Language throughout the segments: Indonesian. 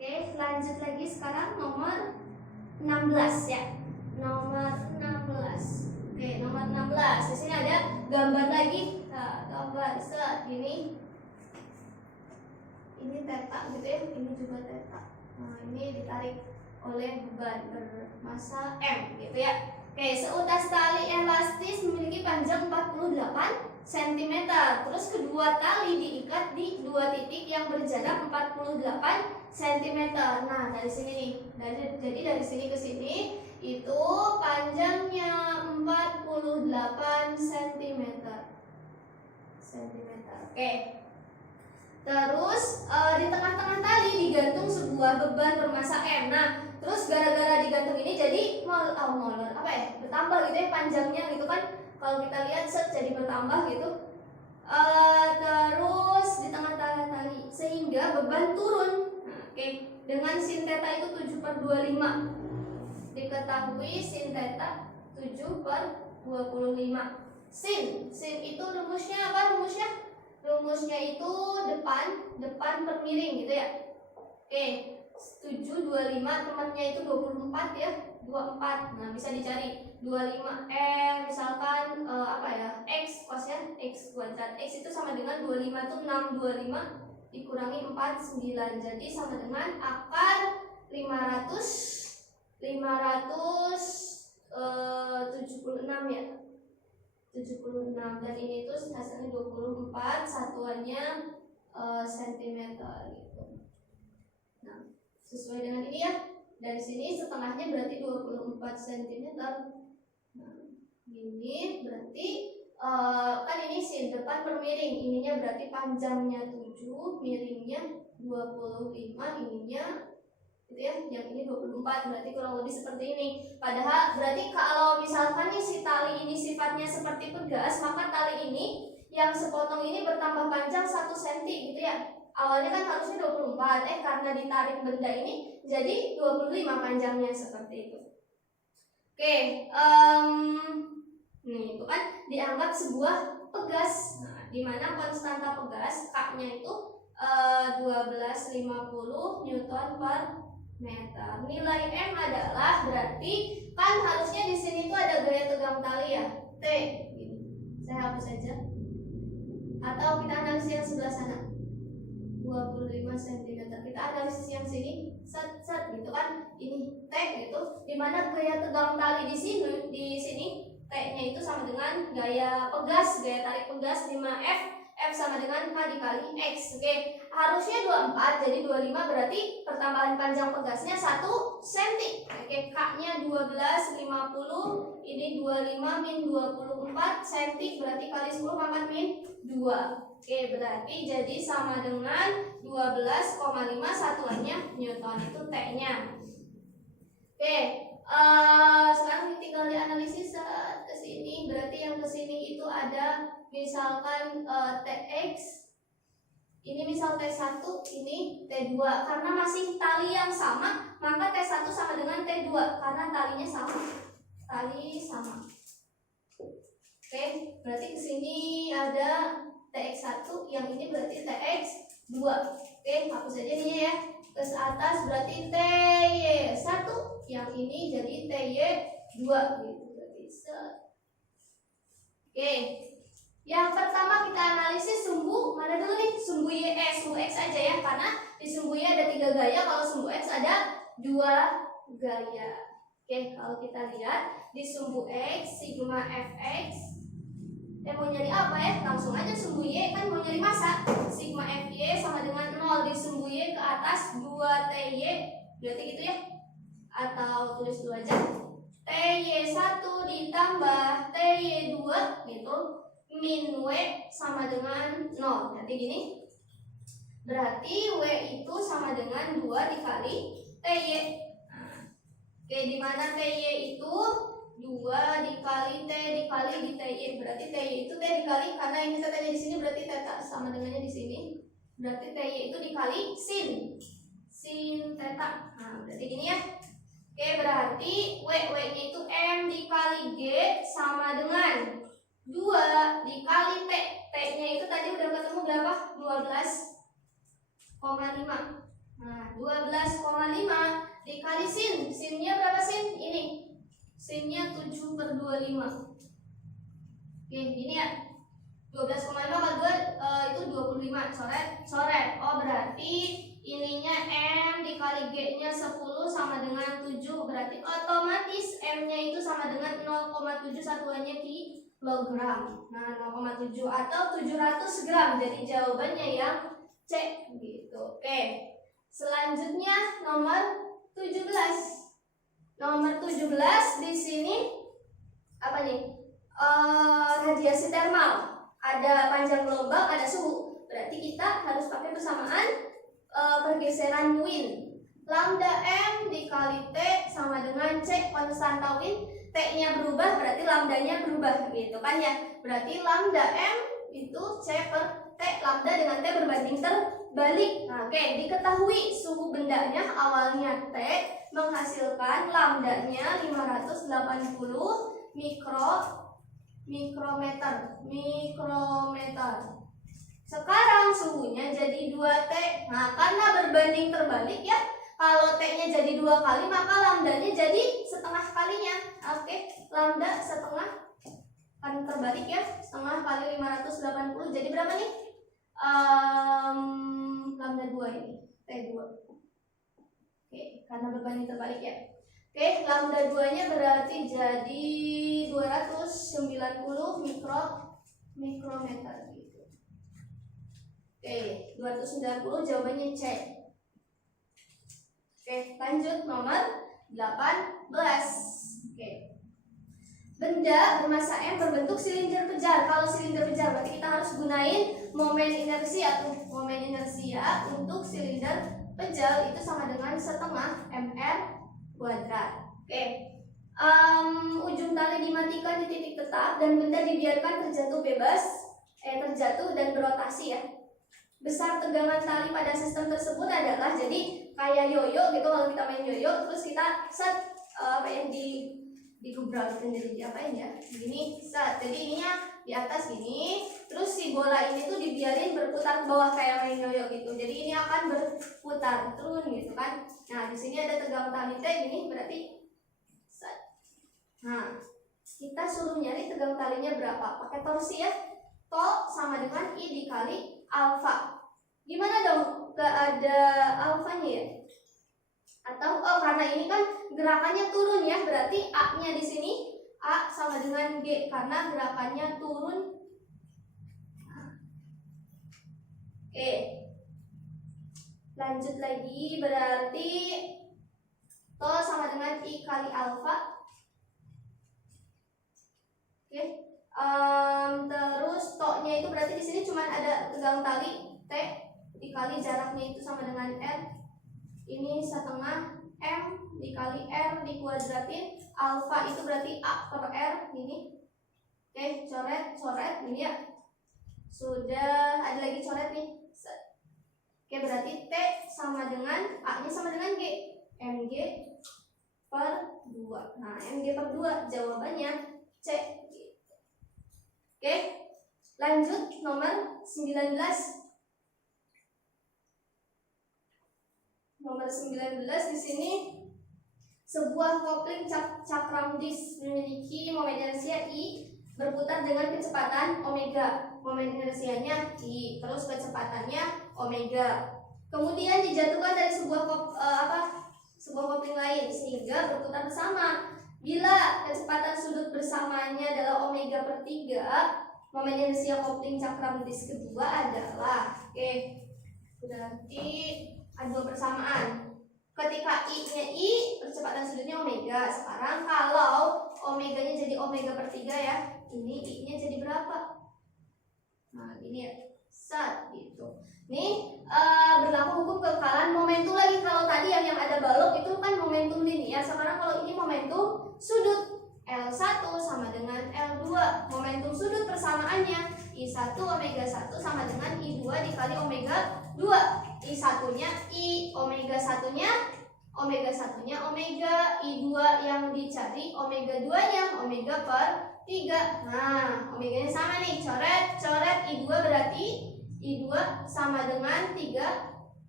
Oke, lanjut lagi sekarang nomor 16 ya. Nomor 16. Oke, nomor 16. Di sini ada gambar lagi. Nah, gambar set ini. Ini teta gitu ya. Ini juga teta. Nah, ini ditarik oleh beban bermassa M gitu ya. Oke, seutas tali elastis memiliki panjang 48 cm. Terus kedua tali diikat di dua titik yang berjarak 48 cm. Nah, dari sini nih. Jadi dari sini ke sini itu panjangnya 48 cm. Oke. Terus di tengah-tengah tali digantung sebuah beban bermassa M. Nah, terus gara-gara digantung ini jadi bertambah gitu ya panjangnya gitu kan. Kalau kita lihat jadi bertambah gitu. Terus di tengah-tengah tali sehingga beban turun. Nah, oke. Dengan sin theta itu 7/25. Diketahui sin theta 7/25. Sin itu rumusnya apa? Rumusnya itu depan per miring gitu ya. Oke, 7/25 temannya itu 24 ya. 24. Nah, bisa dicari 25 misalkan X kosnya X kuadrat. X itu sama dengan 25 itu 625 dikurangi 4 9. Jadi sama dengan akar 576 ya. 76 dan ini tuh hasilnya 24, satuannya cm gitu. Nah, sesuai dengan ini ya. Dari sini setengahnya berarti 24 cm. Nah, ini berarti kan ini sin depan per miring, ininya berarti panjangnya 7, miringnya 25, ininya gitu ya, yang ini 24, berarti kurang lebih seperti ini. Padahal berarti kalau misalkan nih si tali ini sifatnya seperti pegas, maka tali ini yang sepotong ini bertambah panjang 1 cm gitu ya. Awalnya kan harusnya 24, karena ditarik benda ini jadi 25 panjangnya seperti itu. Oke, nih itu kan dianggap sebuah pegas. Nah, di mana konstanta pegas K-nya itu 1250 Newton per meter. Nilai M adalah berarti kan harusnya di sini tuh ada gaya tegang tali ya, T. Saya hapus saja. Atau kita analisis yang sebelah sana. 25 cm. Kita analisis yang sini, set gitu kan. Ini T gitu. Di mana gaya tegang tali di sini T-nya itu sama dengan gaya pegas, gaya tarik pegas 5F. F sama dengan K dikali X. Oke, harusnya 24 jadi 25, berarti pertambahan panjang pegasnya 1 cm. Oke, K-nya 1250, ini 25 min 24 cm, berarti kali 10 pangkat min 2. Oke, berarti jadi sama dengan 12,5, satuannya Newton, itu T-nya. Oke, sekarang tinggal dianalisis ke sini. Berarti yang ke sini itu ada misalkan TX, ini misal T1, ini T2. Karena masih tali yang sama, maka T1 sama dengan T2 karena talinya sama. Tali sama. Oke, berarti ke sini ada TX1, yang ini berarti TX2. Oke, hapus aja ini ya. Ke atas berarti TY1, yang ini jadi TY2 gitu. Berarti Oke. Yang pertama kita analisis sumbu mana dulu nih? Sumbu Y, sumbu X aja ya, karena di sumbu Y ada 3 gaya, kalau sumbu X ada 2 gaya. Oke, kalau kita lihat di sumbu X, sigma Fx, mau nyari apa ya? Langsung aja sumbu Y, kan mau nyari massa. Sigma Fy sama dengan 0, di sumbu Y ke atas 2Ty, berarti gitu ya. Atau tulis dulu aja. Ty1 ditambah Ty2 gitu. Min W sama dengan 0. Berarti gini. Berarti W itu sama dengan 2 dikali TY. Nah, oke, di mana TY itu 2 dikali T dikali di TY. Berarti TY itu T dikali, karena ini tetanya di sini berarti theta sama dengannya di sini. Berarti TY itu dikali sin theta. Nah, berarti gini ya. Oke, berarti W-nya itu M dikali G sama dengan 2 dikali T. T-nya itu tadi udah ketemu berapa? 12,5. Nah, 12,5 dikali sin. Sinnya berapa sin? Ini. Sinnya 7/25. Oke, ini ya. 12,5 kali 2 itu 25. Coret. Oh, berarti ininya M dikali G-nya 10 sama dengan 7. Berarti otomatis M-nya itu sama dengan 0,7 satuannya kilogram. Nah, 0,7 atau 700 gram. Jadi jawabannya yang C gitu. Oke. Selanjutnya nomor 17. Nomor 17 di sini apa nih? Radiasi termal. Ada panjang gelombang, ada suhu. Berarti kita harus pakai persamaan pergeseran Wien. Lambda M dikali T sama dengan C konstanta Wien. T-nya berubah berarti lambdanya berubah gitu kan ya. Berarti lambda M itu C per T. Lambda dengan T berbanding terbalik. Nah, oke, diketahui suhu bendanya awalnya T menghasilkan lambdanya 580 mikrometer. Sekarang suhunya jadi 2T. Nah, karena berbanding terbalik ya, kalau T-nya jadi 2 kali, maka lambdanya jadi setengah kalinya. Oke, lambda setengah kan terbalik ya, setengah kali 580. Jadi berapa nih? Lambda 2 ini, T2. Oke, karena berbanding terbalik ya. Oke, lambda 2-nya berarti jadi 290 mikrometer gitu. Oke, 290 jawabannya C. Oke, lanjut nomor 18. Oke. Benda bermasa M berbentuk silinder pejar. Kalau silinder pejar berarti kita harus gunain momen inersia tuh. Momen inersia untuk silinder pejar itu sama dengan setengah mr kuadrat. Oke. Ujung tali dimatikan di titik tetap dan benda dibiarkan terjatuh dan berotasi ya. Besar tegangan tali pada sistem tersebut adalah, jadi kayak yoyo gitu, kalau kita main yoyo terus kita set digubrak gitu, jadi diapain ya, gini set. Jadi ininya di atas gini, terus si bola ini tuh dibiarin berputar ke bawah kayak main yoyo gitu. Jadi ini akan berputar turun gitu kan. Nah, di sini ada tegangan tali T gini, berarti set. Nah, kita suruh nyari tegangan talinya berapa, pakai torsi ya. To sama dengan I dikali alfa. Gimana dong? Gak ada alfanya ya? Atau karena ini kan gerakannya turun ya, berarti A-nya di sini A sama dengan G karena gerakannya turun. Oke. Lanjut lagi, berarti To sama dengan I kali alfa. Oke. Terus To-nya itu berarti di sini cuma ada tegang tali T dikali jaraknya itu sama dengan R. Ini setengah M dikali R dikuadratin. Alfa itu berarti A per R ini. Oke, coret ini ya. Sudah, ada lagi coret nih. Oke, berarti T sama dengan A nya sama dengan G. MG per 2. Nah, MG per 2 jawabannya C. Oke, lanjut nomor 19. Nomor 19 di sini, sebuah kopling cakram disk memiliki momen inersia I berputar dengan kecepatan omega. Momen inersianya I, terus kecepatannya omega. Kemudian dijatuhkan dari sebuah kopling lain sehingga berputar bersama. Bila kecepatan sudut bersamanya adalah omega per 3, momen inersia kopling cakram disk kedua adalah, berarti ada dua persamaan. Ketika I-nya I, percepatan sudutnya omega. Sekarang kalau omeganya jadi omega per 3 ya, ini I-nya jadi berapa? Nah, ini ya, set gitu. Ini berlaku hukum kekekalan momentum lagi. Kalau tadi yang ada balok itu kan momentum linear. Sekarang kalau ini momentum sudut. L1 sama dengan L2. Momentum sudut persamaannya I1 omega 1 sama dengan I2 dikali omega 2. I1-nya I, omega 1-nya omega, I2 yang dicari omega 2-nya omega per 3. Nah, omeganya sama nih, coret I2 berarti I2 sama dengan 3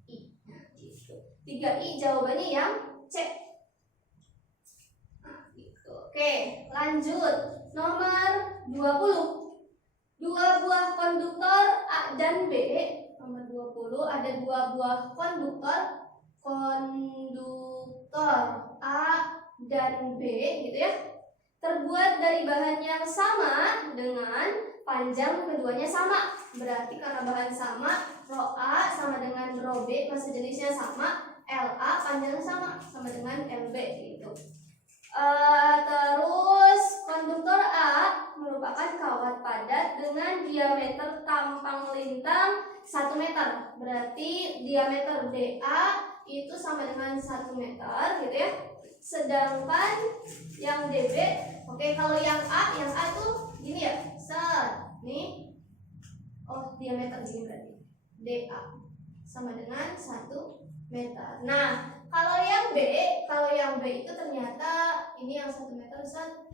I. Nah, gitu. 3I jawabannya yang C. Nah, gitu. Oke, lanjut. Nomor 20. Dua buah konduktor A dan B. Nomor 20 ada dua buah konduktor A dan B gitu ya. Terbuat dari bahan yang sama dengan panjang keduanya sama. Berarti karena bahan sama, rho A sama dengan rho B, massa jenisnya sama, LA panjangnya sama dengan LB gitu. Terus konduktor A merupakan kawat padat dengan diameter tampang lintang 1 meter. Berarti diameter DA itu sama dengan 1 meter gitu ya. Sedangkan yang DB, oke, kalau yang A itu gini ya. Nih. Oh, diameter gini berarti. DA sama dengan 1 meter. Nah, kalau yang B itu ternyata ini yang 1 meter,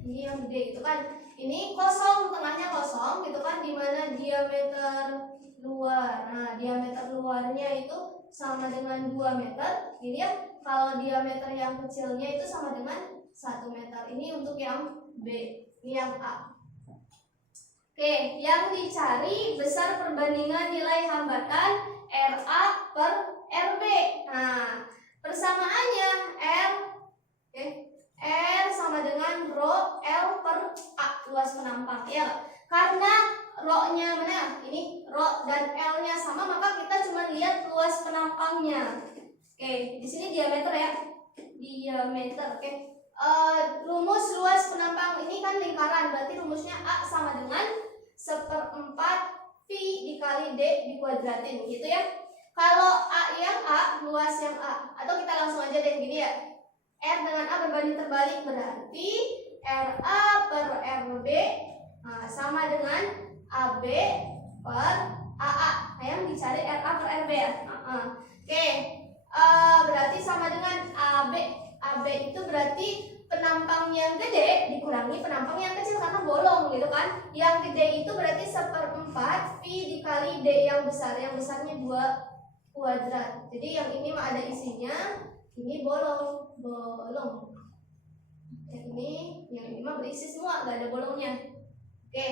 ini yang D itu kan. Ini kosong, tengahnya kosong gitu kan, dimana diameter luar. Nah, diameter luarnya itu sama dengan 2 meter. Gini ya. Kalau diameter yang kecilnya itu sama dengan 1 meter. Ini untuk yang B, ini yang A. Oke, yang dicari besar perbandingan nilai hambatan RA per RB. Nah, persamaannya R sama dengan rho L per A, luas penampang ya. Karena rho-nya mana? Ini rho dan L-nya sama, maka kita cuma lihat luas penampangnya. Oke, di sini diameter ya. Diameter, oke. Rumus luas penampang ini kan lingkaran, berarti rumusnya A sama dengan 1/4 pi dikali D dikuadratin gitu ya. Kalau luas yang A, atau kita langsung aja deh gini ya. R dengan A berbanding terbalik, berarti RA per RB sama dengan AB per AA. Nah, yang dicari RA per RB ya. Oke, berarti sama dengan AB. AB itu berarti penampang yang gede dikurangi penampang yang kecil karena bolong gitu kan. Yang gede itu berarti 1/4 pi dikali D yang besar. Yang besarnya 2 kuadrat. Jadi yang ini mah ada isinya, ini bolong. Yang ini mah berisi semua, nggak ada bolongnya. Oke,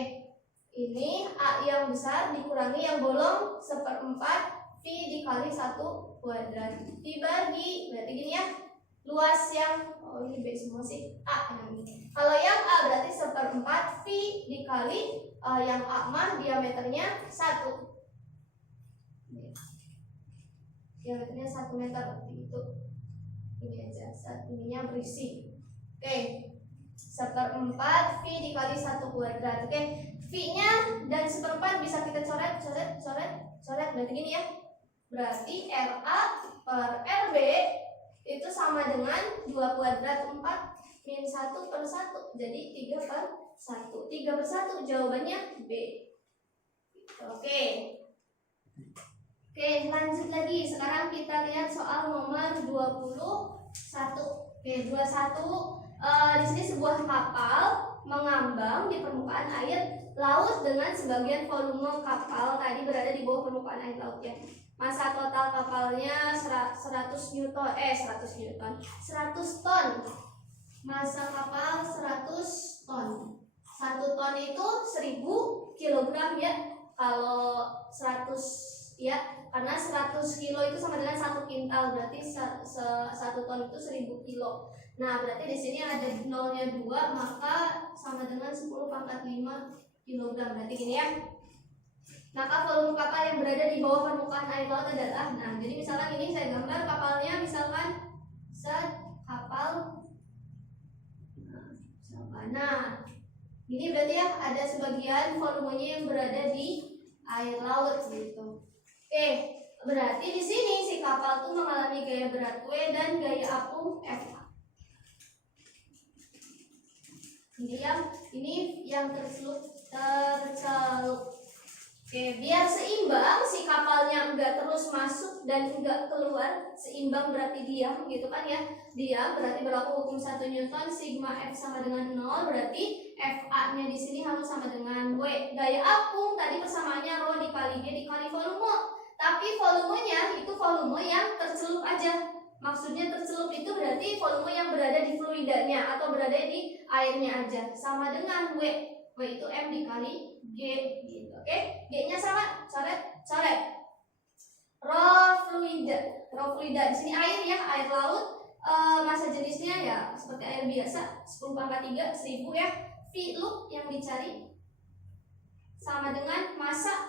ini A yang besar dikurangi yang bolong 1/4 pi dikali 1 kuadrat dibagi, berarti gini ya. Luas yang ini B semua sih, A yang ini. Kalau yang A berarti 1/4 pi dikali yang A mah diameternya 1. Diameternya 1 meter itu. Ini aja, ininya berisi. Oke. 1/4 pi dikali 1 kuadrat. Oke. V-nya dan 1/4 bisa kita coret berarti gini ya. Berarti RA per RB itu sama dengan 2 kuadrat 4 min 1 per 1. Jadi 3 per 1. 3 per 1 jawabannya B. Oke, lanjut lagi. Sekarang kita lihat soal nomor 21. Oke, 21. Di sini sebuah kapal mengambang di permukaan air laut dengan sebagian volume kapal tadi berada di bawah permukaan air laut ya. Massa total kapalnya 100 ton. Massa kapal 100 ton. 1 ton itu 1000 kg ya. Kalau 100 ya, karena 100 kilo itu sama dengan 1 kintal, berarti 1 ton itu 1000 kilo. Nah, berarti di sini ada nolnya 2, maka sama dengan 10⁻5 kg. Berarti gini ya. Maka volume kapal yang berada di bawah permukaan air laut adalah, nah jadi misalkan ini saya gambar kapalnya, misalkan kapal, nah ini berarti ya ada sebagian volumenya yang berada di air laut gitu. Oke, berarti di sini si kapal tuh mengalami gaya berat W dan gaya apung F. Ini yang tercelup. Oke, biar seimbang si kapalnya enggak terus masuk dan enggak keluar, seimbang berarti diam gitu kan ya. Diam berarti berlaku hukum 1 Newton, sigma F sama dengan 0, berarti FA-nya di sini harus sama dengan W. Gaya apung tadi persamaannya rho dikali G dikali volume. Tapi volumenya itu volume yang tercelup aja. Maksudnya tercelup itu berarti volume yang berada di fluidanya atau berada di airnya aja. Sama dengan W. W itu M dikali G gitu. Oke, G-nya sama, coret. Raw fluida. Di sini air ya, air laut. Massa jenisnya ya seperti air biasa, 10⁻³ 1000 ya. V loop yang dicari sama dengan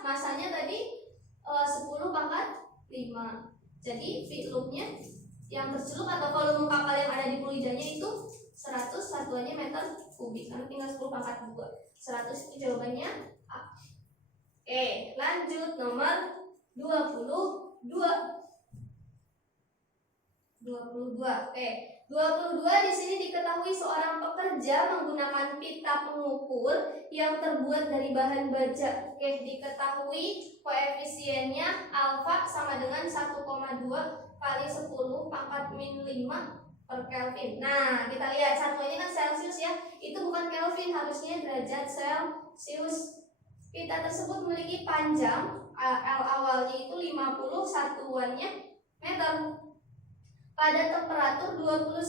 masanya tadi 10⁻⁵. Jadi V loopnya yang tercelup atau volume kapal yang ada di fluidanya itu 100, satuannya meter kubik, karena tinggal 10⁻². 100 itu jawabannya A. Oke, lanjut nomor 22. Oke, 22 di sini diketahui seorang pekerja menggunakan pita pengukur yang terbuat dari bahan baja. Oke, diketahui koefisiennya alfa sama dengan 1,2 kali 10⁻⁵ per Kelvin. Nah, kita lihat satuannya kan Celsius ya. Itu bukan Kelvin, harusnya derajat Celsius. Pita tersebut memiliki panjang L awalnya itu 50, satuannya meter. Pada temperatur 20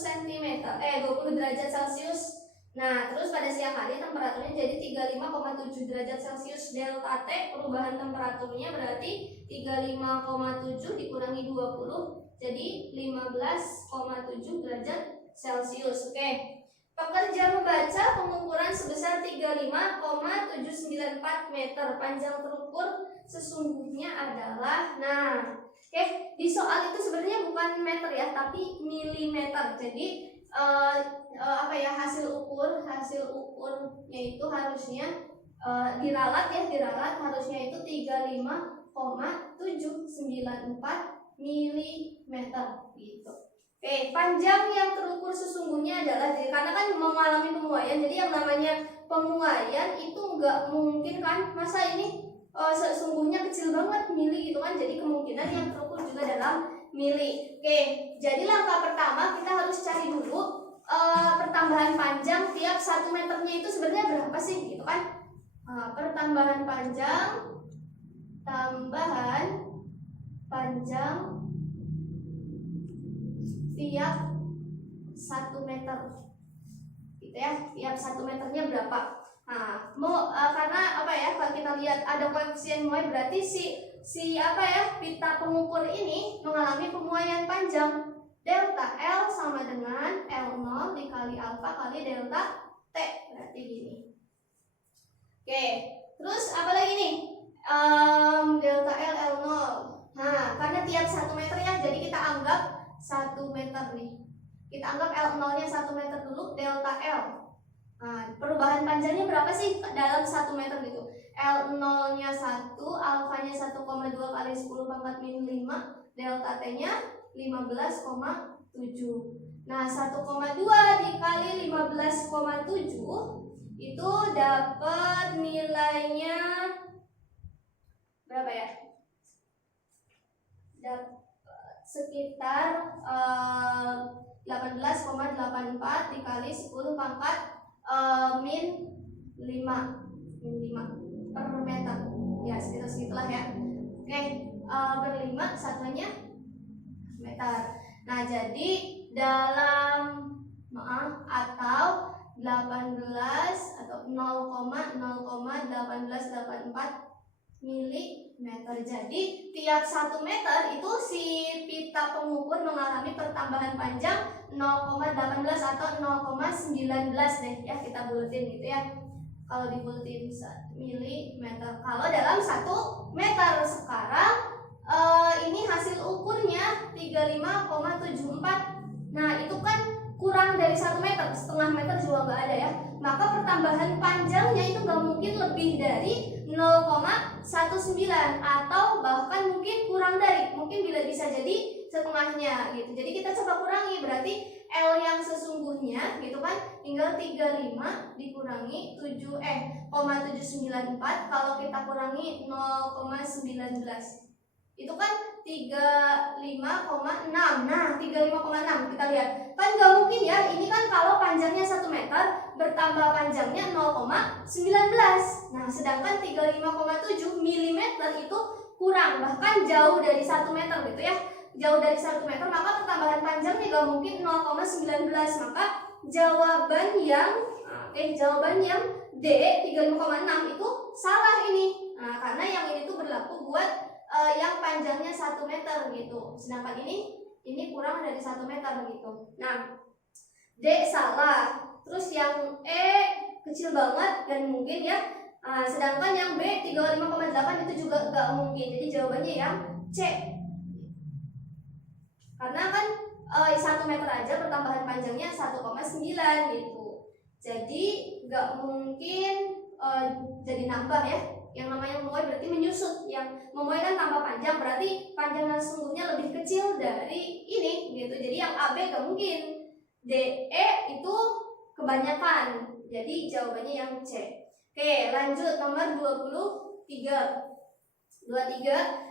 derajat Celcius. Nah, terus pada siang hari temperaturnya jadi 35,7 derajat Celcius. Delta T perubahan temperaturnya berarti 35,7 dikurangi 20 jadi 15,7 derajat Celcius. Oke. Pekerja membaca pengukuran sebesar 35,794 meter. Panjang terukur sesungguhnya adalah, oke, di soal itu sebenarnya bukan meter ya, tapi milimeter. Jadi hasil ukurnya itu harusnya diralat harusnya itu 35,794 milimeter gitu. Oke, panjang yang terukur sesungguhnya adalah, karena kan mengalami penguaian, jadi yang namanya penguaian itu nggak mungkin kan, masa ini sesungguhnya kecil banget mili gitu kan, jadi kemungkinan yang terukur juga dalam mili. Oke, jadi langkah pertama kita harus cari dulu pertambahan panjang tiap 1 meternya itu sebenarnya berapa sih gitu kan. Pertambahan panjang tiap 1 meter gitu ya, tiap 1 meternya berapa. Karena kalau kita lihat ada koefisien muai, berarti pita pengukur ini mengalami pemuaian panjang. Delta L sama dengan L0 dikali alfa kali delta T, berarti gini. Oke, terus apa lagi nih? Delta L L0. Karena tiap 1 meter ya, jadi kita anggap 1 meter nih. Kita anggap L0-nya 1 meter dulu, delta L. Perubahan panjangnya berapa sih dalam 1 meter gitu? L0-nya 1, alfanya 1,2 kali 10⁻⁵, delta T-nya 15,7. Nah, 1,2 dikali 15,7 itu dapat nilainya berapa ya? Dapat sekitar 18,84 dikali 10⁻⁵ per meter. Ya, sekitar segitulah ya. Oke, per 5 satunya meter. Nah, jadi dalam atau 18 atau 0,0,1884 milimeter. Jadi tiap 1 meter itu si pita pengukur mengalami pertambahan panjang 0,18 atau 0,19 deh ya, kita buletin gitu ya. Kalau dibuletin milimeter. Kalau dalam 1 meter sekarang ini hasil ukurnya 35,74. Nah, itu kan kurang dari 1 meter, setengah meter juga nggak ada ya. Maka pertambahan panjangnya itu nggak mungkin lebih dari 0,19 atau bahkan mungkin kurang dari, mungkin bisa jadi setengahnya gitu. Jadi kita coba kurangi, berarti L yang sesungguhnya gitu kan tinggal 35 dikurangi 7,794. Kalau kita kurangi 0,19 itu kan 35,6. Nah, 35,6 kita lihat. Kan nggak mungkin ya, ini kan kalau panjangnya 1 meter bertambah panjangnya 0,19. Nah, sedangkan 35,7 mm itu kurang, bahkan jauh dari 1 meter gitu ya. jauh dari 1 meter, maka pertambahan panjangnya gak mungkin 0,19. Maka jawaban yang D 35,6 itu salah ini. Nah, karena yang ini tuh berlaku buat yang panjangnya 1 meter gitu. Sedangkan ini kurang dari 1 meter gitu. Nah, D salah. Terus yang E kecil banget dan mungkin ya. Sedangkan yang B 35,8 itu juga gak mungkin. Jadi jawabannya yang C. Karena kan 1 meter aja pertambahan panjangnya 1,9 gitu. Jadi gak mungkin jadi nambah ya. Yang namanya memuai berarti menyusut. Yang memuai kan tambah panjang, berarti panjang yang sesungguhnya lebih kecil dari ini gitu. Jadi yang AB gak mungkin. DE itu kebanyakan. Jadi jawabannya yang C. Oke, lanjut nomor 23.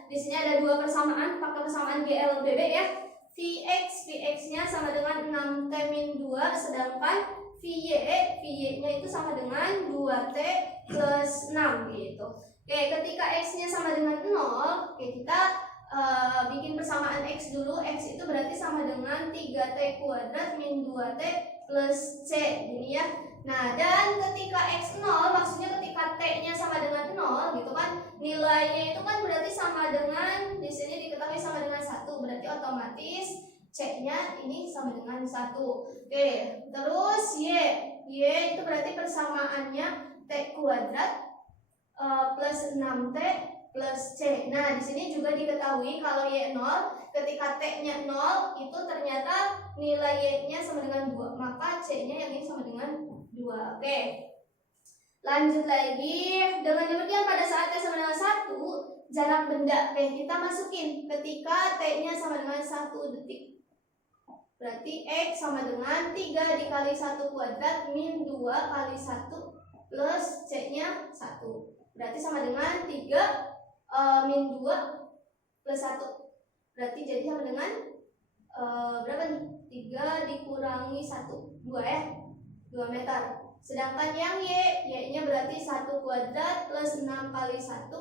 Di sini ada 2 persamaan, pakai persamaan GLBB ya. Vx-nya sama dengan 6T-2, sedangkan Vy-nya itu sama dengan 2T plus 6 gitu. Oke, ketika X-nya sama dengan 0, kita bikin persamaan X dulu. X itu berarti sama dengan 3T kuadrat min 2T plus C ini ya. Nah, dan ketika X 0, maksudnya ketika T-nya sama dengan 0 gitu kan, nilainya itu kan berarti sama dengan, di sini diketahui sama dengan 1, berarti otomatis C-nya ini sama dengan 1. Oke, terus Y itu berarti persamaannya T kuadrat plus 6T plus C. Nah, di sini juga diketahui kalau Y 0, ketika T-nya 0 itu ternyata nilai Y-nya sama dengan 2, maka C-nya yang ini sama dengan 2. Oke. Lanjut lagi. Dengan demikian pada saat T sama dengan 1, jarak benda. Oke, kita masukin ketika T-nya sama dengan 1 detik. Berarti X sama dengan 3 dikali 1 kuadrat min 2 kali 1 plus C-nya 1. Berarti sama dengan 3 min 2 plus 1. Berarti jadi sama dengan berapa nih? 3 dikurangi 1, 2 ya. 2 meter. Sedangkan yang Y-nya berarti 1 kuadrat plus 6 kali 1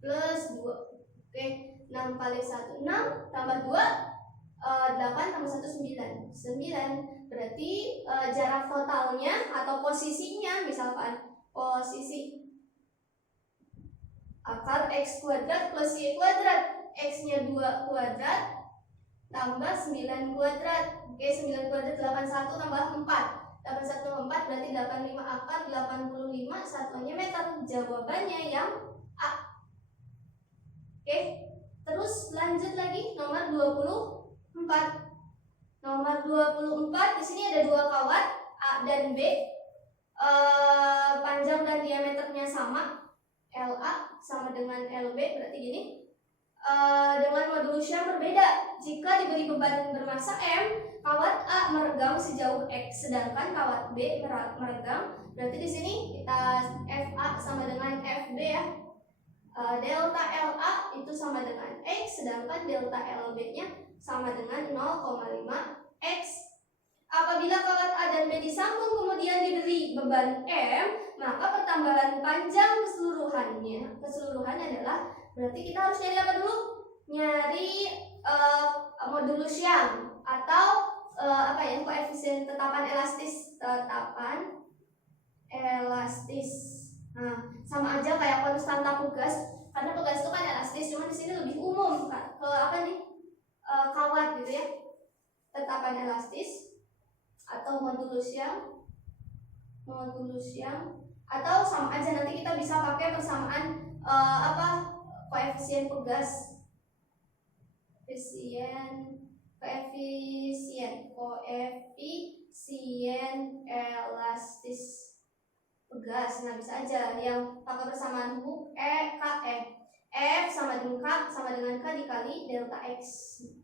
plus 2. Oke, 6 kali 1 6 tambah 2 8 tambah 1 9. 9 berarti jarak totalnya atau posisinya, misalkan posisi akar X kuadrat plus Y kuadrat, X-nya 2 kuadrat tambah 9 kuadrat. Oke, 9 kuadrat 81 tambah 4. 81 tambah 4 berarti 85 akar 85, satuannya meter. Jawabannya yang A. Oke, terus lanjut lagi nomor 24. Nomor 24 di sini ada 2 kawat A dan B. Panjang dan diameternya sama. LA sama dengan LB, berarti gini. Dengan modulus yang berbeda. Jika diberi beban bermassa M, kawat A meregang sejauh X, sedangkan kawat B meregang. Berarti di sini kita FA sama dengan FB ya. Delta LA itu sama dengan X, sedangkan delta LB-nya sama dengan 0,5 X. Apabila kawat A dan B disambung kemudian diberi beban M, maka pertambahan panjang keseluruhan adalah, berarti kita harus nyari apa dulu? Nyari modulus yang atau koefisien tetapan elastis. Nah, sama aja kayak konstanta pegas, karena pegas itu kan elastis, cuma di sini lebih umum kan ke kawat gitu ya. Tetapan elastis atau modulus yang atau sama aja, nanti kita bisa pakai persamaan koefisien pegas, koefisien elastis pegas. Nah, bisa aja yang pakai persamaan hubung F sama dengan K dikali delta X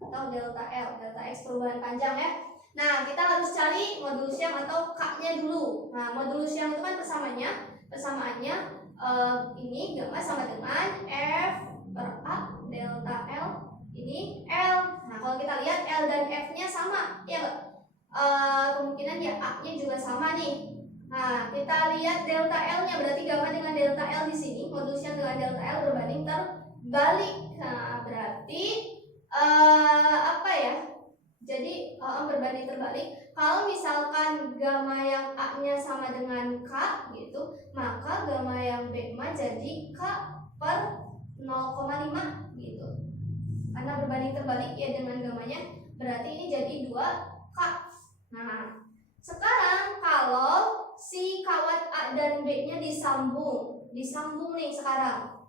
atau delta L, delta X perubahan panjang ya. Nah, kita harus cari modulus yang atau K-nya dulu. Nah, modulus yang itu kan persamaannya ini gamma sama dengan F per A delta L ini L. Nah, kalau kita lihat L dan F-nya sama, ya nggak? Kemungkinan ya A-nya juga sama nih. Nah, kita lihat delta L-nya, berarti gamma dengan delta L di sini, modulus yang dengan delta L berbanding terbalik. Nah, berarti berbanding terbalik. Kalau misalkan gamma yang A-nya sama dengan K gitu, maka gamma yang B jadi K per 0,5 gitu. Karena berbanding terbalik ya dengan gamanya, berarti ini jadi 2K. Nah, sekarang kalau si kawat A dan B-nya disambung nih sekarang.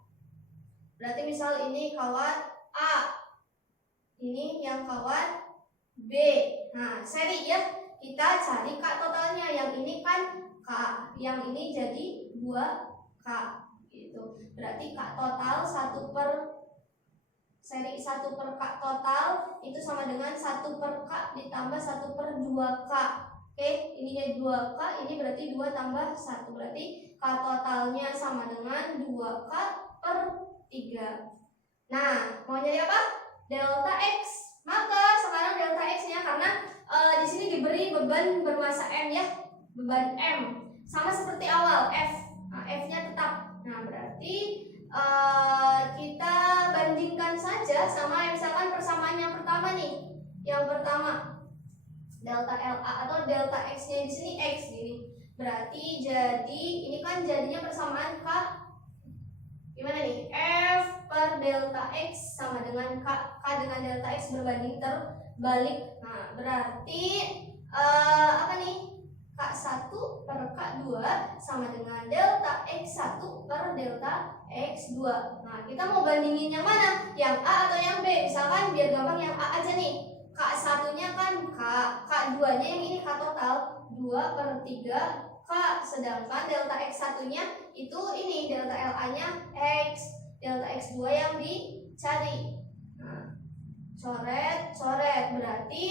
Berarti misal ini kawat A, ini yang kawat B. Nah, seri ya, kita cari K totalnya. Yang ini kan K, yang ini jadi 2K gitu. Berarti K total 1 per seri 1 per K total itu sama dengan 1 per K ditambah 1 per 2K. Oke, ininya 2K, ini berarti 2 tambah 1. Berarti K totalnya sama dengan 2K per 3. Nah, mau nyari apa? Delta X. Maka sekarang delta X-nya karena di sini diberi beban bermassa M ya, beban M. Sama seperti awal F. Nah, F-nya tetap. Nah, berarti kita bandingkan saja sama misalkan persamaan yang pertama nih. Yang pertama delta LA atau delta X-nya di sini X gini. Berarti jadi ini kan jadinya persamaan K gimana nih? F per delta X sama dengan K dengan delta X berbanding terbalik. Nah, berarti apa nih? K1 per K2 sama dengan delta X1 per delta X2. Nah, kita mau bandingin yang mana? Yang A atau yang B? Misalkan biar gampang yang A aja nih. K1-nya kan K, K2-nya yang ini K total 2 per 3 K, sedangkan delta X1-nya itu ini delta LA-nya X, delta X2 yang dicari. Nah, coret berarti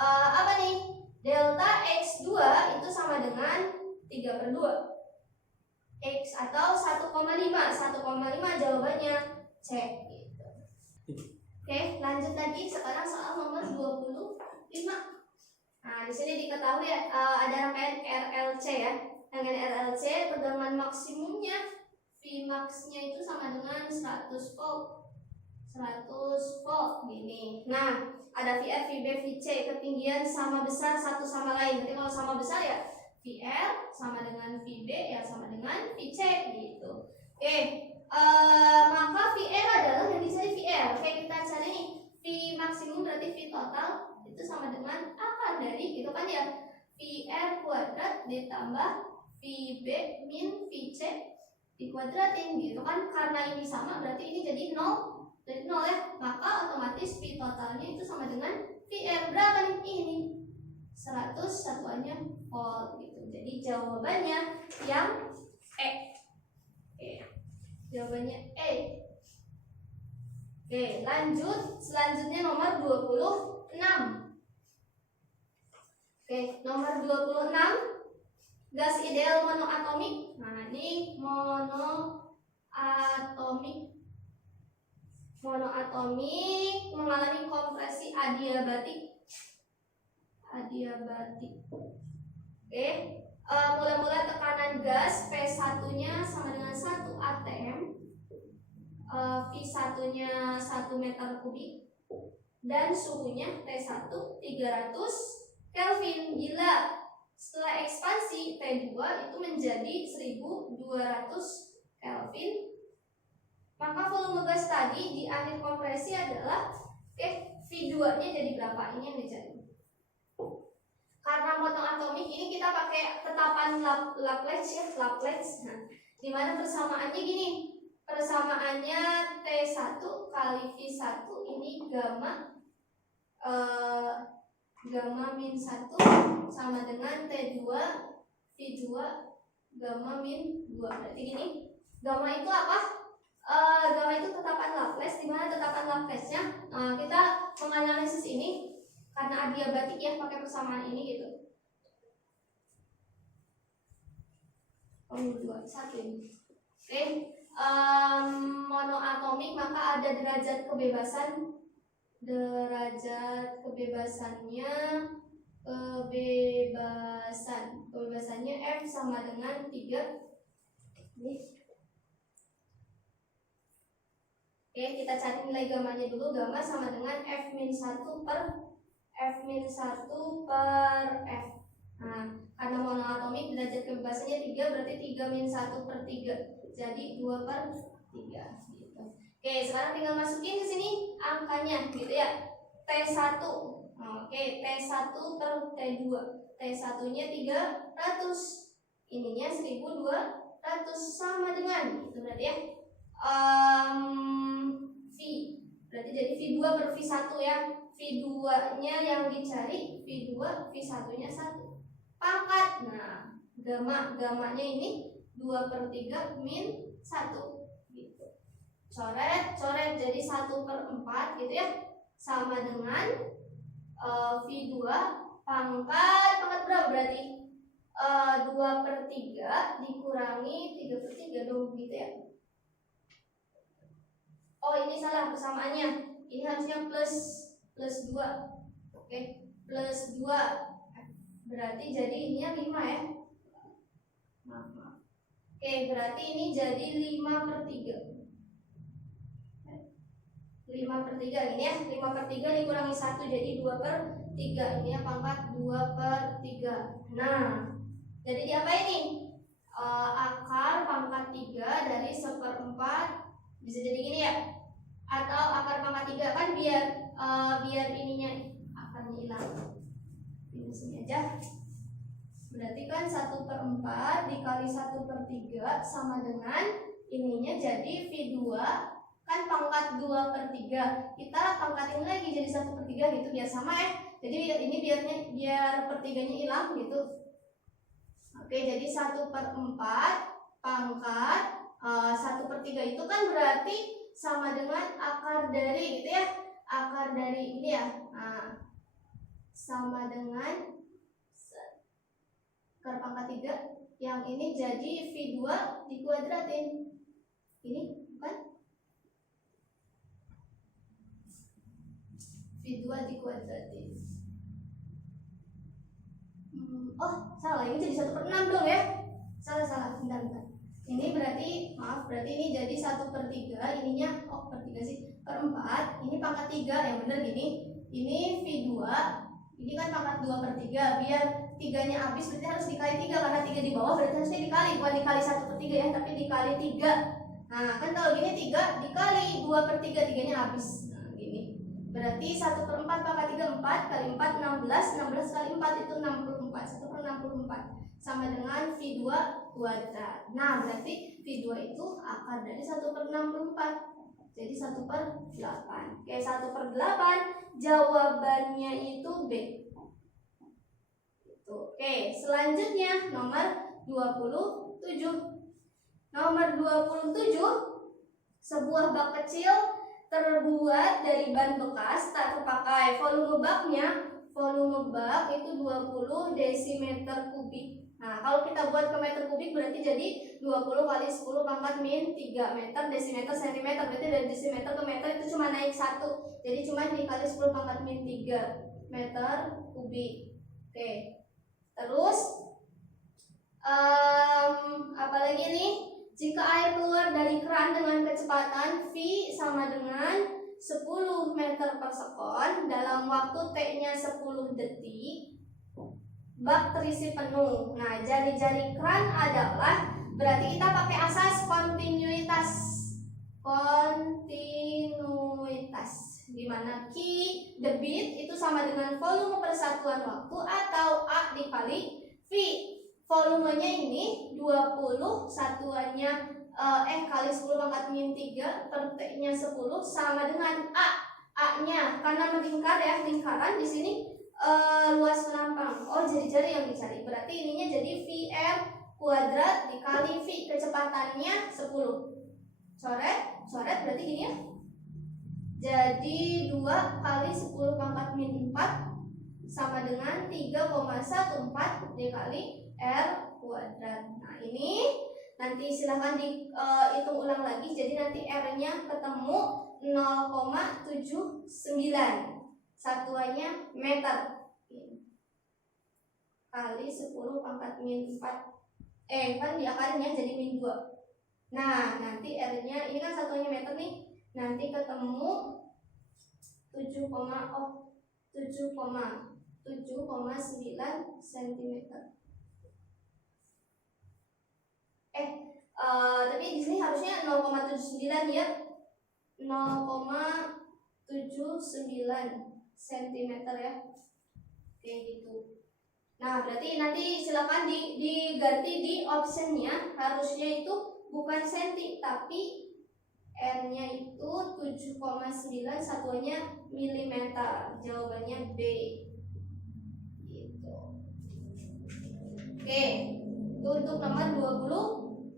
apa nih? Delta X2 itu sama dengan 3 per 2 X atau 1,5 jawabannya C gitu. Oke, lanjut lagi sekarang soal nomor 25. Nah, di sini diketahui ada rangkaian RLC ya. Rangkaian RLC tegangan maksimumnya Vmax-nya itu sama dengan 100 volt. 100 volt gini. Nah, ada VR, VB, VC ketinggian sama besar satu sama lain. Jadi kalau sama besar ya VR sama dengan VB ya sama dengan VC gitu. Oke, maka VR adalah yang dicari VR. Oke, kita cari nih V maksimum berarti V total itu sama dengan akar dari gitu kan ya, VR kuadrat ditambah VB min VC dikuadratin gitu kan. Karena ini sama berarti ini jadi 0 dari 0 ya, maka otomatis V totalnya itu sama dengan VR berapa nih? Ini 100 satuannya volt gitu. Jadi jawabannya yang E. Jawabannya E. Oke, lanjut. Selanjutnya nomor 26. Oke, nomor 26. Gas ideal monoatomik. Nah, ini monoatomik mengalami kompresi adiabatik. Oke, mula-mula tekanan gas P1-nya sama dengan 1 atm, V1-nya 1 meter kubik, dan suhunya T1 300 Kelvin. Bila setelah ekspansi T2 itu menjadi 1200 Kelvin, maka volume gas tadi di akhir kompresi adalah V2-nya jadi berapa? Ini yang dicari. Karena monoatomik ini kita pakai tetapan Laplace ya, Laplace. Nah, dimana persamaannya gini. Persamaannya T1 kali V1 ini gamma min 1 sama dengan T2 V2 gamma min 2. Berarti gini, gamma itu apa? Gamma itu tetapan Laplace, di mana tetapan Laplace-nya kita menganalisis ini karena adiabatik ya, pakai persamaan ini gitu. 2 1 ini. Oke, monoatomik maka ada derajat kebebasan. Kebebasannya F sama dengan 3 ini. Oke, kita cari nilai gamanya dulu. Gamma sama dengan F min 1 per F-1 per F. Nah, karena monoatomik derajat kebebasannya 3, berarti 3-1/3. Jadi 2/3 gitu. Oke, sekarang tinggal masukin ke sini angkanya gitu ya. T1. Oke, T1 per T2. T1-nya 300. Ininya 1200 sama dengan itu berarti ya. V. Berarti jadi V2 per V1 ya. V2-nya yang dicari V2, V1-nya 1. Pangkat. Nah, gamanya ini 2/3 min 1 gitu. Coret jadi 1/4 gitu ya. Sama dengan V2 pangkat berapa berarti? 2/3 dikurangi 3/3 dong gitu ya. Oh, ini salah persamaannya. Ini harusnya plus 2. Oke, plus 2. Berarti jadi ininya 5 ya. Maaf. Oke, berarti ini jadi 5/3. 5/3 ini ya. 5/3 dikurangi 1 jadi 2/3. Ini ya pangkat 2/3. Nah, jadi diapain nih? Akar pangkat 3 dari 1/4 bisa jadi gini ya. Atau akar pangkat 3 kan biar ininya akarnya hilang. Ini sini aja. Berarti kan 1/4 dikali 1/3 sama dengan ininya jadi V2 kan pangkat 2/3. Kita pangkatin lagi jadi 1/3 gitu biar sama ya. Jadi ini biar pertiganya hilang gitu. Oke, jadi 1/4 pangkat 1/3 itu kan berarti sama dengan akar dari gitu ya. Akar dari ini ya. Nah, sama dengan akar pangkat 3 yang ini jadi V2 dikuadratin. Ini bukan? V2 dikuadratin. Oh, salah. Ini jadi 1/6 dong ya. Salah. Bentar. Ini berarti, berarti ini jadi 1/3. Ininya, per 3 sih. Per 4. Ini pangkat 3, yang benar gini. Ini V2. Ini kan pangkat 2/3. Biar 3-nya habis berarti harus dikali 3. Karena 3 di bawah berarti harusnya dikali. Bukan dikali 1/3 ya, tapi dikali 3. Nah, kan kalau gini 3 dikali 2/3. 3-nya habis. Nah, gini. Berarti 1/4 pangkat 3, 4 kali 4, 16. 16 kali 4 itu 64. 1/64. Sama dengan V2 kuadrat. Nah, berarti V2 itu akar dari 1/64. Jadi 1/8. Oke, 1/8 jawabannya itu B. Oke, selanjutnya nomor 27. Nomor 27, sebuah bak kecil terbuat dari ban bekas tak terpakai. Volume bak itu 20 desimeter kubik. Nah, kalau kita buat ke meter kubik berarti jadi 20 kali 10 pangkat min 3 meter desimeter sentimeter. Berarti dari desimeter ke meter itu cuma naik 1. Jadi cuma dikali 10 pangkat min 3 meter kubik. Oke. Terus apalagi nih? Jika air keluar dari keran dengan kecepatan V sama dengan 10 meter per sekon dalam waktu T-nya 10 detik, bak terisi penuh. Nah, jari-jari keran adalah, berarti kita pakai asas kontinuitas. Di mana Q debit itu sama dengan volume per satuan waktu atau A dikali V. Volumenya ini 20, satuannya kali 10 pangkat min 3 per T-nya 10 sama dengan A-nya karena melingkar ya, lingkaran di sini luas penampang. Oh, jari-jari yang dicari. Berarti ininya jadi VR kuadrat dikali V, kecepatannya 10. Coret berarti gini ya. Jadi 2 kali 10 pangkat min 4 sama dengan 3,14 dikali R kuadrat. Nah, ini nanti silahkan dihitung ulang lagi. Jadi nanti R-nya ketemu 0,79. Satuannya meter. Kali 10 pangkat min 4. Kan diakalin ya, jadi min 2. Nah, nanti R-nya, ini kan satuannya meter nih. Nanti ketemu 7,9 cm. Tapi di sini harusnya 0,79 ya. 0,79 cm ya. Oke gitu. Nah, berarti nanti silakan diganti di optionnya, harusnya itu bukan senti tapi R-nya itu 7,9, satuannya milimeter. Jawabannya B. Gitu. Oke, itu untuk nomor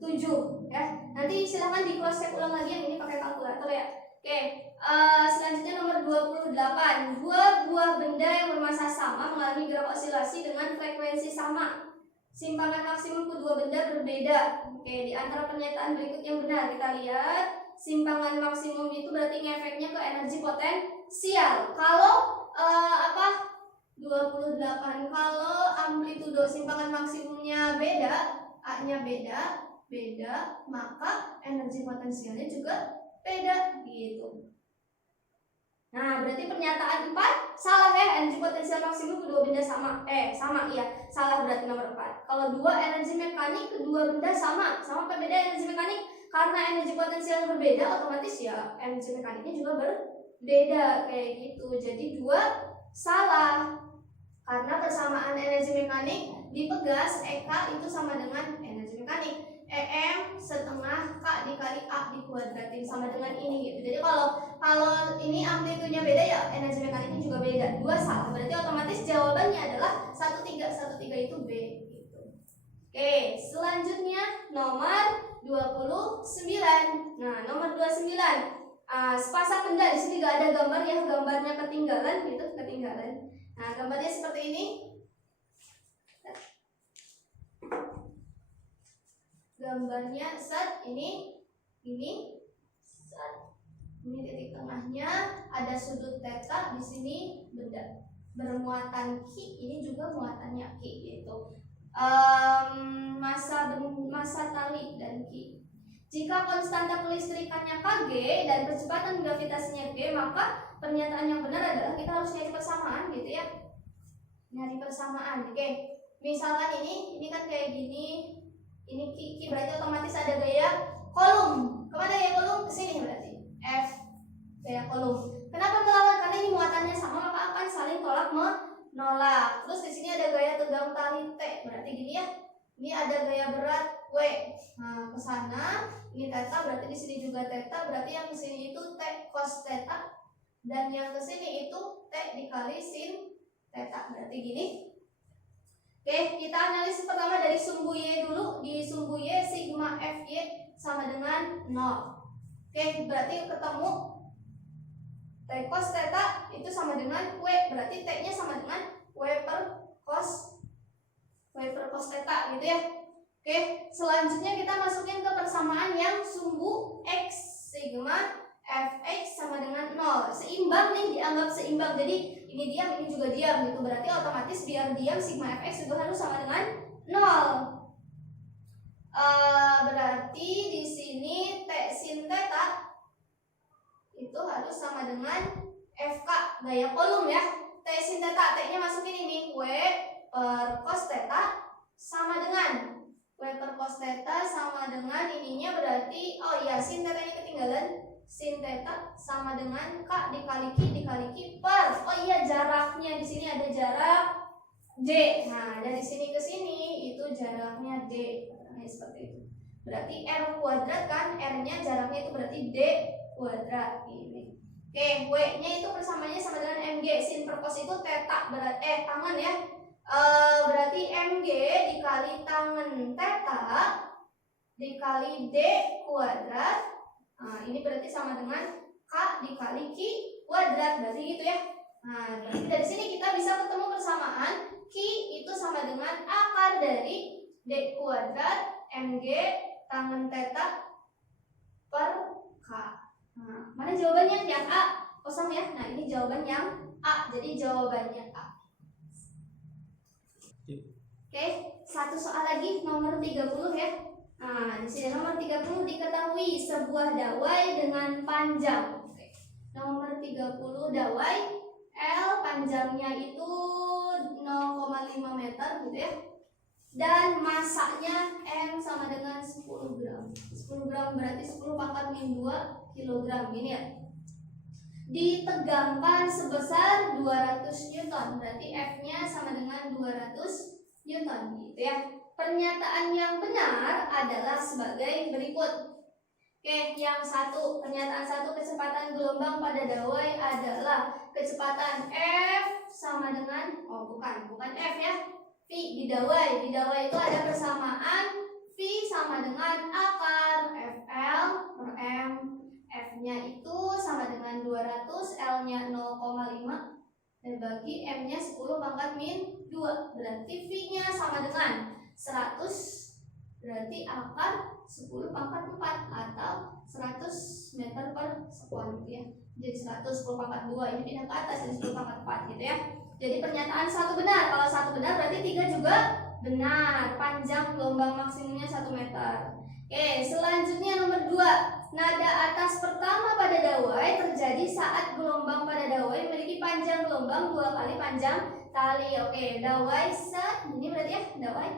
27 ya. Nanti silakan di cross check ulang lagi yang ini pakai kalkulator ya. Oke, selanjutnya nomor 28. Dua buah benda yang bermassa sama mengalami gerak osilasi dengan frekuensi sama. Simpangan maksimum kedua benda berbeda. Oke, di antara pernyataan berikut yang benar. Kita lihat, simpangan maksimum itu berarti ngefeknya ke energi potensial. Kalau 28, kalau amplitudo simpangan maksimumnya beda, A-nya beda, maka energi potensialnya juga beda gitu. Nah, berarti pernyataan 4 salah ya, energi potensial maksimum kedua benda sama. Sama iya, salah berarti nomor 4. Kalau 2 energi mekanik kedua benda sama apa beda energi mekanik? Karena energi potensial berbeda, otomatis ya energi mekaniknya juga berbeda kayak gitu. Jadi 2 salah. Karena persamaan energi mekanik dipegas EK itu sama dengan energi mekanik. EM setengah K dikali A dikuadratin sama dengan ini gitu. Jadi kalau ini amplitudonya beda ya energi mekaniknya juga beda. 2 salah. Berarti otomatis jawabannya adalah 13 itu B gitu. Oke, selanjutnya nomor 29. Nah, nomor 29. Sepasang benda, di sini gak ada gambar ya, gambarnya ketinggalan gitu, ketinggalan. Nah, gambarnya seperti ini. Gambarnya set ini set. Ini titik tengahnya, ada sudut theta, di sini benda bermuatan Q, ini juga muatannya Q gitu. Massa tali dan Q. Jika konstanta kelistrikannya Kg dan kecepatan gravitasinya G, maka pernyataan yang benar adalah kita harus nyari persamaan gitu ya. Nyari persamaan. Oke. Misalkan ini kan kayak gini. Ini Q berarti otomatis ada gaya kolom. Kemana gaya kolom? Ke sini berarti. F gaya kolom. Kenapa melawan? Karena ini muatannya sama, maka akan saling tolak menolak. Terus di sini ada gaya tegang tali T. Berarti gini ya. Ini ada gaya berat W. Nah, ke sana ini theta, berarti di sini juga theta, berarti yang ke sini itu T cos theta dan yang ke sini itu T dikali sin theta. Berarti gini. Oke, kita analisis pertama dari sumbu Y dulu. Di sumbu Y sigma Fy sama dengan 0. Oke, berarti ketemu T cos theta itu sama dengan W. Berarti T-nya sama dengan W per cos theta gitu ya. Oke, selanjutnya kita masukin ke persamaan yang sumbu X. Sigma Fx sama dengan 0. Seimbang nih, dianggap seimbang. Jadi ini diam, ini juga diam gitu. Berarti otomatis biar diam sigma Fx juga harus sama dengan 0. Berarti di sini T sin theta itu harus sama dengan Fk gaya kolom ya. T sin theta, T-nya masukin ini W per cos theta sama dengan W per cos theta sama dengan ininya berarti sin theta-nya ketinggalan. Sin theta sama dengan K dikali Q per jaraknya di sini ada jarak D. Nah, dari sini ke sini itu jaraknya D. Nah, seperti itu. Berarti R kuadrat kan, R-nya jaraknya itu berarti D kuadrat ini. Oke, W-nya itu persamaannya sama dengan mg. Sin per cos itu theta berarti tangan ya. Berarti mg dikali tangan theta dikali D kuadrat. Nah, ini berarti sama dengan K dikali Q kuadrat. Berarti gitu ya. Nah, berarti dari sini kita bisa ketemu persamaan Q itu sama dengan akar dari D kuadrat mg tangan theta per K. Nah, mana jawabannya? Yang A kosong ya. Nah, ini jawaban yang A. Jadi jawabannya A. Oke, satu soal lagi nomor 30 ya. Nah, di sini nomor 30 diketahui sebuah dawai dengan panjang. Oke. Nomor 30 dawai L panjangnya itu 0,5 meter gitu ya. Dan masanya M sama dengan 10 gram. 10 gram berarti 10 pangkat min 2 kilogram ini ya. Ditegangkan sebesar 200 Newton. Berarti F-nya sama dengan 200 Newton gitu ya. Pernyataan yang benar adalah sebagai berikut. Oke, yang satu, pernyataan satu, kecepatan gelombang pada dawai adalah kecepatan F sama dengan, bukan F ya, V di dawai. Di dawai itu ada persamaan V sama dengan akar FL per M. F-nya itu sama dengan 200, L-nya 0,5 dan bagi M-nya 10 pangkat min 2. Berarti V-nya sama dengan 100, berarti akar 10 pangkat 4 atau 100 meter per sekon gitu ya. Jadi 100 10 pangkat 2 ini pindah ke atas jadi 10 pangkat 4 gitu ya. Jadi pernyataan satu benar. Kalau satu benar berarti 3 juga benar. Panjang gelombang maksimumnya 1 meter. Oke, selanjutnya nomor 2. Nada atas pertama pada dawai terjadi saat gelombang pada dawai memiliki panjang gelombang 2 kali panjang tali. Oke, dawai set ini berarti ya dawai.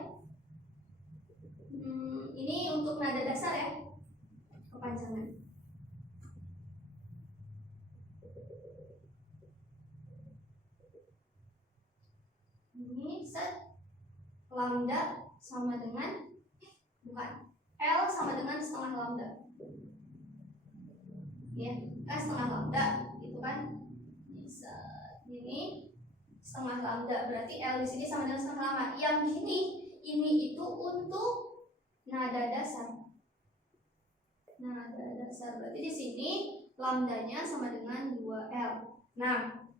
Ini untuk nada dasar ya, kepanjangan. Ini set lambda sama dengan L sama dengan setengah lambda. Ya, kan setengah lambda gitu kan. Ini setengah lambda berarti L di sini sama dengan setengah lambda. Yang ini itu untuk nada dasar. Nada dasar berarti di sini lambdanya sama dengan 2L. Nah,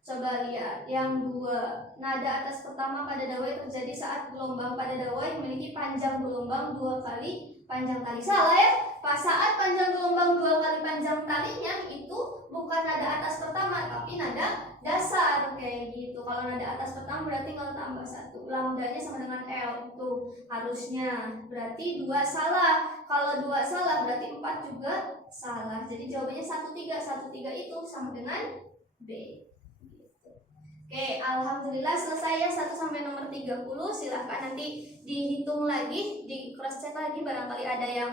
coba lihat yang 2. Nada atas pertama pada dawai terjadi saat gelombang pada dawai memiliki panjang gelombang 2 kali panjang tali. Salah ya? Pas saat panjang gelombang 2 kali panjang talinya itu bukan nada atas pertama tapi nada dasar kayak gitu. Kalau nada atas pertama berarti kalau tambah 1, lambdanya sama dengan L itu harusnya. Berarti 2 salah. Kalau 2 salah berarti 4 juga salah. Jadi jawabannya 1,3. 1,3 itu sama dengan B. Oke, alhamdulillah selesai ya 1 sampai nomor 30. Silahkan nanti dihitung lagi, di cross check lagi barangkali ada yang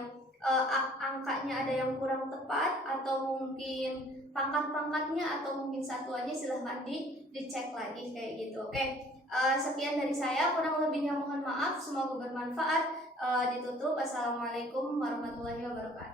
angkanya ada yang kurang tepat atau mungkin pangkat-pangkatnya atau mungkin satuannya, silahkan dicek lagi kayak gitu. Oke, sekian dari saya, kurang lebihnya mohon maaf, semoga bermanfaat. Ditutup. Assalamualaikum warahmatullahi wabarakatuh.